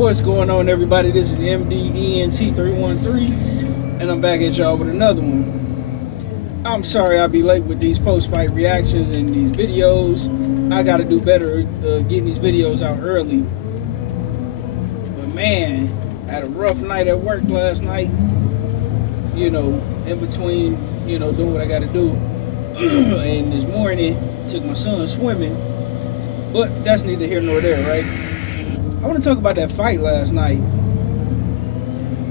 What's going on, everybody? This is MDENT313, and I'm back at y'all with another one. I'm sorry I'll be late with these post-fight reactions and these videos. I gotta do better getting these videos out early. But man, I had a rough night at work last night. You know, in between, doing what I gotta do. And this morning, took my son swimming. But that's neither here nor there, right? I want to talk about that fight last night.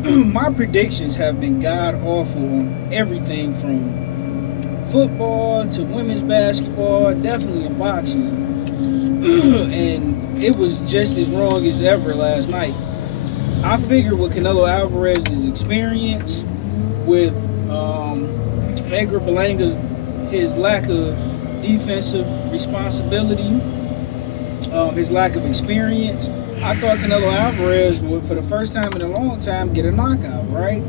My predictions have been god-awful on everything from football to women's basketball, definitely in boxing. And it was just as wrong as ever last night. I figured with Canelo Alvarez's experience, with Edgar Berlanga's his lack of defensive responsibility, his lack of experience, I thought Canelo Alvarez would, for the first time in a long time, get a knockout, right?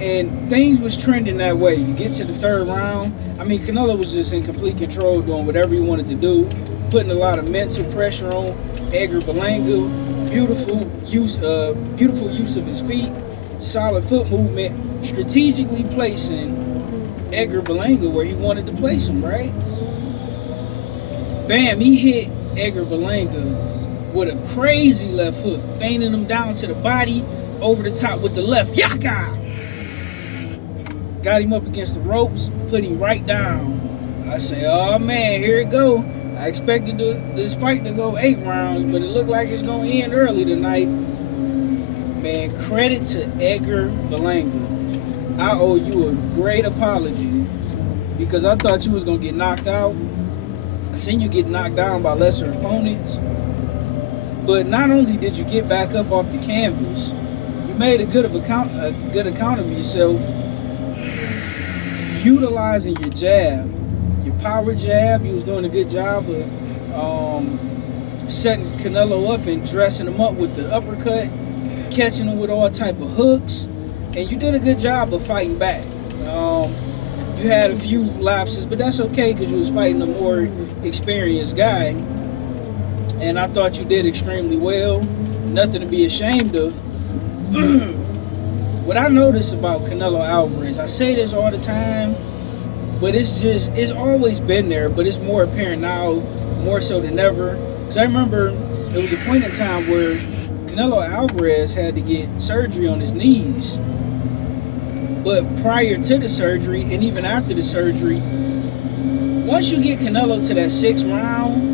And things was trending that way. You get to the third round, I mean, Canelo was just in complete control, doing whatever he wanted to do, putting a lot of mental pressure on Edgar Berlanga. Beautiful use of his feet, solid foot movement, strategically placing Edgar Berlanga where he wanted to place him, right? Bam, he hit Edgar Berlanga with a crazy left hook, feigning him down to the body, over the top with the left. Yaka! Got him up against the ropes, put him right down. I say, oh man, here it go. I expected this fight to go 8 rounds, but it looked like it's going to end early tonight. Man, credit to Edgar Berlanga. I owe you a great apology because I thought you was going to get knocked out. I seen you get knocked down by lesser opponents. But not only did you get back up off the canvas, you made a good account of yourself, utilizing your jab, your power jab. You was doing a good job of setting Canelo up and dressing him up with the uppercut, catching him with all type of hooks, and you did a good job of fighting back. You had a few lapses, but that's okay because you was fighting a more experienced guy. And I thought you did extremely well. Nothing to be ashamed of. What I notice about Canelo Alvarez, I say this all the time, but it's always been there, but it's more apparent now, more so than ever. Because I remember there was a point in time where Canelo Alvarez had to get surgery on his knees. But prior to the surgery, and even after the surgery, once you get Canelo to that 6th round,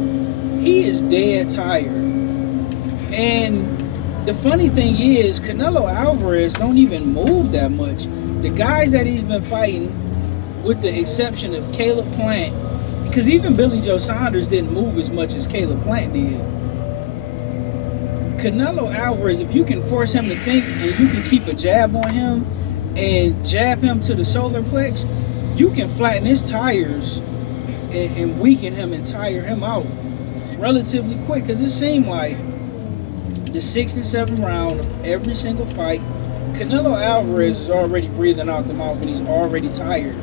he is dead tired. And the funny thing is, Canelo Alvarez don't even move that much. The guys that he's been fighting, with the exception of Caleb Plant, because even Billy Joe Saunders didn't move as much as Caleb Plant did. Canelo Alvarez, if you can force him to think and you can keep a jab on him and jab him to the solar plex, you can flatten his tires and weaken him and tire him out relatively quick, because it seemed like the 6th and 7th round of every single fight, Canelo Alvarez is already breathing out the mouth and he's already tired.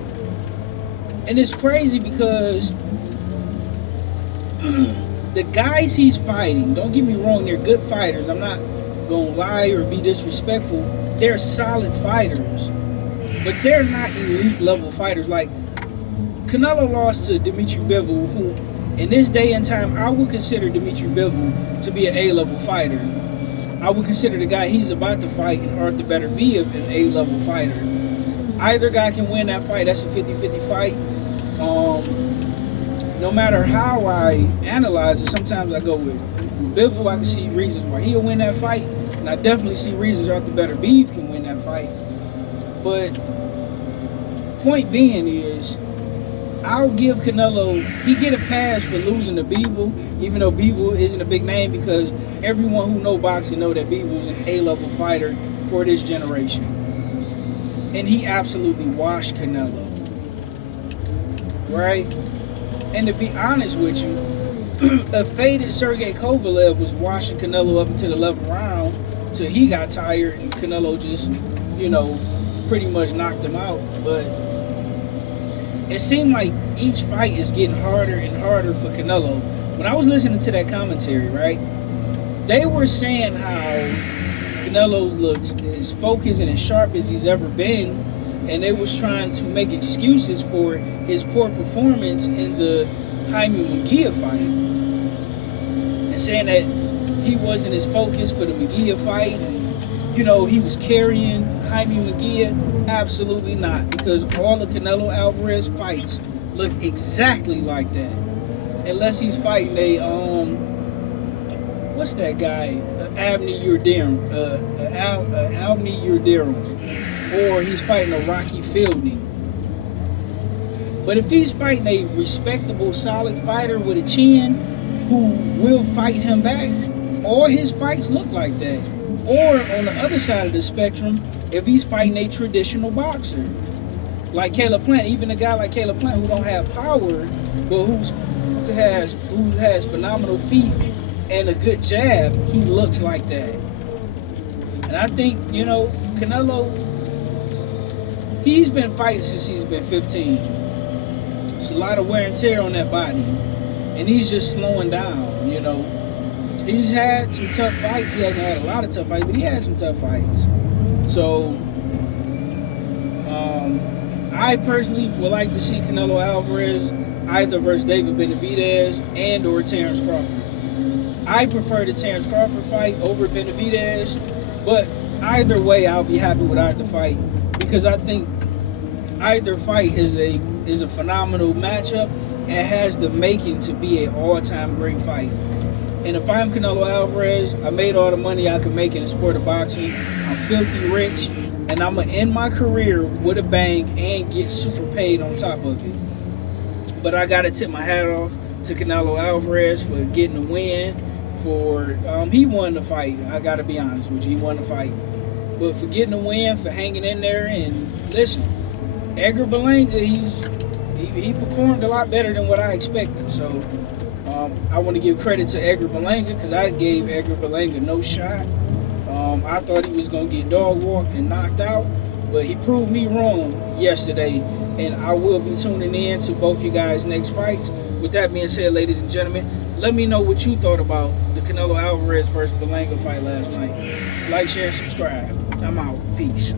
And it's crazy because the guys he's fighting, don't get me wrong, they're good fighters. I'm not gonna lie or be disrespectful. They're solid fighters, but they're not elite level fighters. Like Canelo lost to Dimitri Bivol, who in this day and time, I would consider Dimitri Bivol to be an A-level fighter. I would consider the guy he's about to fight in Arthur Beterbiev an A-level fighter. Either guy can win that fight. That's a 50-50 fight. No matter how I analyze it, sometimes I go with Bivol. I can see reasons why he'll win that fight, and I definitely see reasons Arthur Beterbiev can win that fight. But point being is, I'll give Canelo, he get a pass for losing to Bivol, even though Bivol isn't a big name, because everyone who know boxing know that Bivol's an A-level fighter for this generation. And he absolutely washed Canelo. Right? And to be honest with you, a faded Sergey Kovalev was washing Canelo up until the 11th round, till he got tired and Canelo just, pretty much knocked him out. But it seemed like each fight is getting harder and harder for Canelo. When I was listening to that commentary, right, They were saying how Canelo's looks as focused and as sharp as he's ever been, and they was trying to make excuses for his poor performance in the Jaime Munguia fight, and saying that he wasn't as focused for the Munguia fight, and he was carrying Jaime Munguia. Absolutely not, because all of Canelo Alvarez fights look exactly like that, unless he's fighting a what's that guy? Abney Yildirim, Abney Yildirim, or he's fighting a Rocky Fielding. But if he's fighting a respectable, solid fighter with a chin who will fight him back, all his fights look like that. Or on the other side of the spectrum, if he's fighting a traditional boxer, like Caleb Plant, even a guy like Caleb Plant who don't have power, but who has phenomenal feet and a good jab, he looks like that. And I think, Canelo, he's been fighting since he's been 15. There's a lot of wear and tear on that body. And he's just slowing down, He's had some tough fights. He hasn't had a lot of tough fights, but he had some tough fights. So, I personally would like to see Canelo Alvarez either versus David Benavidez and or Terrence Crawford. I prefer the Terrence Crawford fight over Benavidez, but either way, I'll be happy with either fight, because I think either fight is a phenomenal matchup and has the making to be an all-time great fight. And if I'm Canelo Alvarez, I made all the money I could make in the sport of boxing. I'm filthy rich, and I'm gonna end my career with a bang and get super paid on top of it. But I gotta tip my hat off to Canelo Alvarez for getting the win. He won the fight. I gotta be honest with you, he won the fight. But for getting the win, for hanging in there, and listen, Edgar Berlanga, he performed a lot better than what I expected. So I want to give credit to Edgar Berlanga, because I gave Edgar Berlanga no shot. I thought he was gonna get dog walked and knocked out, but he proved me wrong yesterday. And I will be tuning in to both you guys' next fights. With that being said, ladies and gentlemen, let me know what you thought about the Canelo Alvarez versus Berlanga fight last night. Like, share, subscribe. I'm out. Peace.